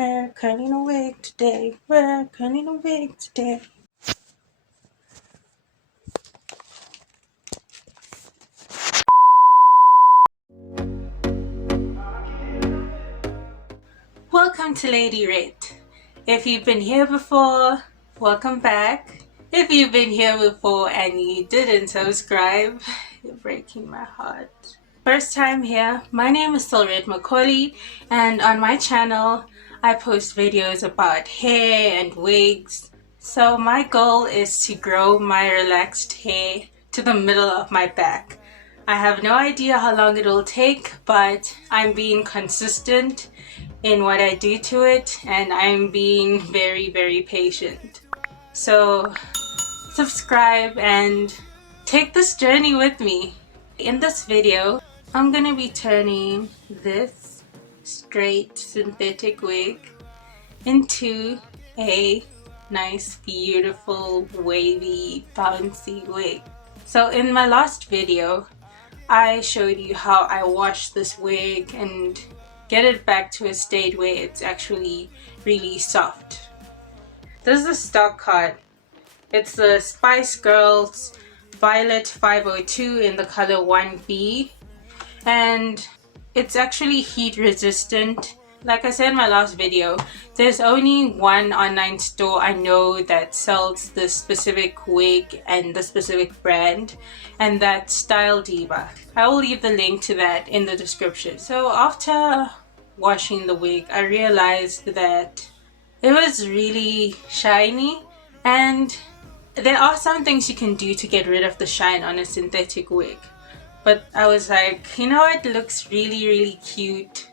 We're curling a wig today. We're curling a wig today. Welcome to Lady Rette. If you've been here before, welcome back. If you've been here before and you didn't subscribe, you're breaking my heart. First time here, my name is still Rette Macaulay, and on my channel I post videos about hair and wigs. So my goal is to grow my relaxed hair to the middle of my back. I have no idea how long it will take, but I'm being consistent in what I do to it, and I'm being very patient. So subscribe and take this journey with me. In this video, I'm gonna be turning this straight synthetic wig into a nice, beautiful, wavy, bouncy wig. So in my last video, I showed you how I wash this wig and get it back to a state where it's actually really soft. This is the stock card. It's the Spice Girls Violet 502 in the color 1B, and it's actually heat resistant. Like I said in my last video, there's only one online store I know that sells this specific wig and the specific brand, and that's Style Diva. I will leave the link to that in the description. So after washing the wig, I realized that it was really shiny, and there are some things you can do to get rid of the shine on a synthetic wig. But I was like, you know, it looks really cute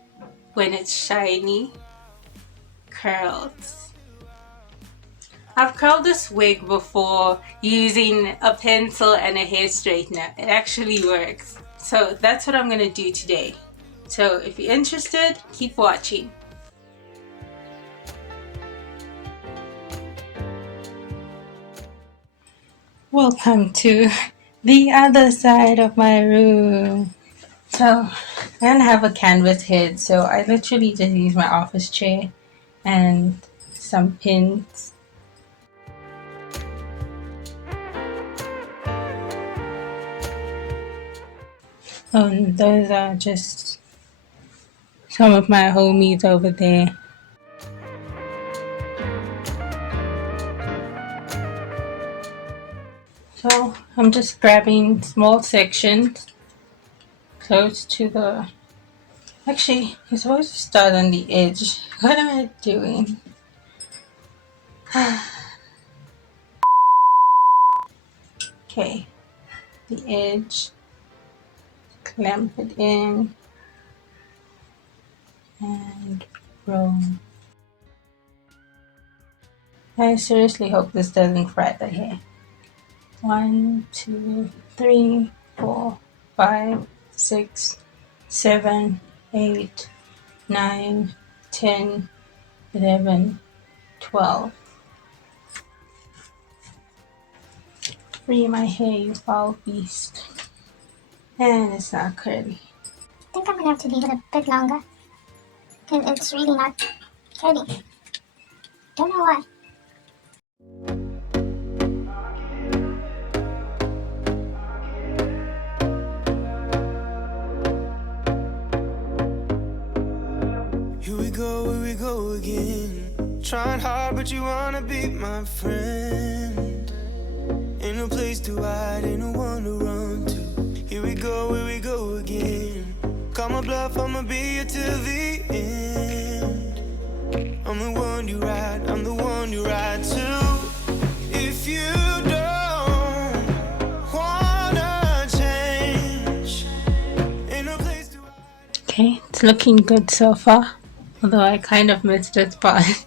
when it's shiny. Curls. I've curled this wig before using a pencil and a hair straightener. It actually works. So that's what I'm gonna do today. So if you're interested, keep watching. Welcome to the other side of my room. So I don't have a canvas head, so I literally just use my office chair and some pins. And those are just some of my homies over there. So I'm just grabbing small sections close to the... Actually, you're supposed to start on the edge. What am I doing? Okay, the edge. Clamp it in and roll. I seriously hope this doesn't fry the hair. 1, 2, 3, 4, 5, 6, 7, 8, 9, 10, 11, 12. Free my hair, you foul beast. And it's not curly. I think I'm gonna have to leave it a bit longer, because it's really not curly. Don't know why. Here we go again. Trying hard, but you wanna be my friend. Ain't no place to hide, ain't no one to run to. Here we go again. Call my bluff, I'ma be here till the end. I'm the one you ride, I'm the one you ride to. If you don't wanna change, ain't no place to hide. Okay, it's looking good so far, although I kind of missed this part.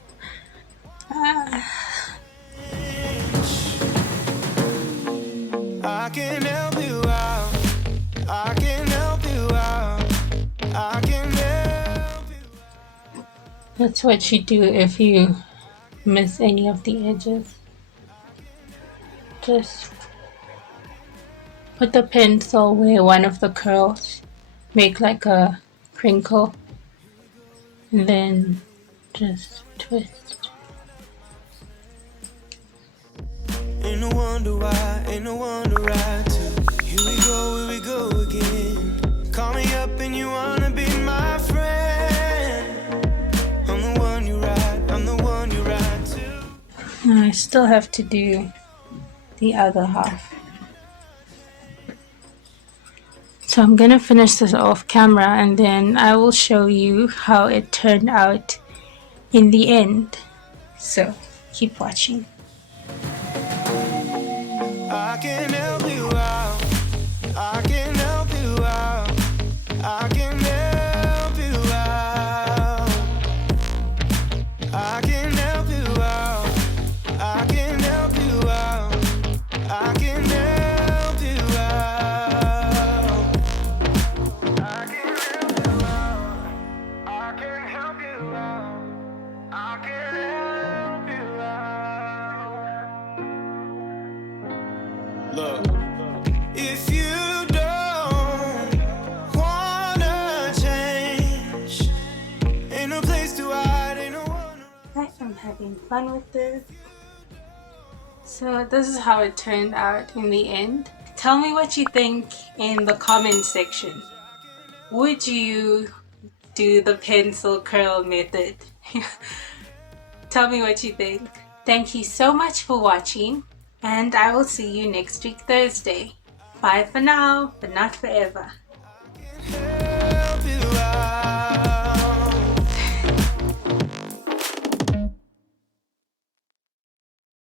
I can help you out. I can help you out. I can help you out. That's what you do if you miss any of the edges. Just put the pencil where one of the curls make like a crinkle, and then just twist. Ain't no wonder why, ain't no wonder why too. Here we go again. Call me up and you wanna be my friend. I'm the one you ride, I'm the one you ride to. Now I still have to do the other half. So I'm gonna finish this off camera and then I will show you how it turned out in the end. So keep watching. I can help you out. I can help you out. I can help you out. I can help you out. I can help you out. I can help you out. I can help you out. I can help you out. I can help you out. Look, if you don't wanna change, ain't no place to hide, ain't no one. I'm having fun with this. So this is how it turned out in the end. Tell me what you think in the comment section. Would you do the pencil curl method? Tell me what you think. Thank you so much for watching, and I will see you next week Thursday. Bye for now, but not forever.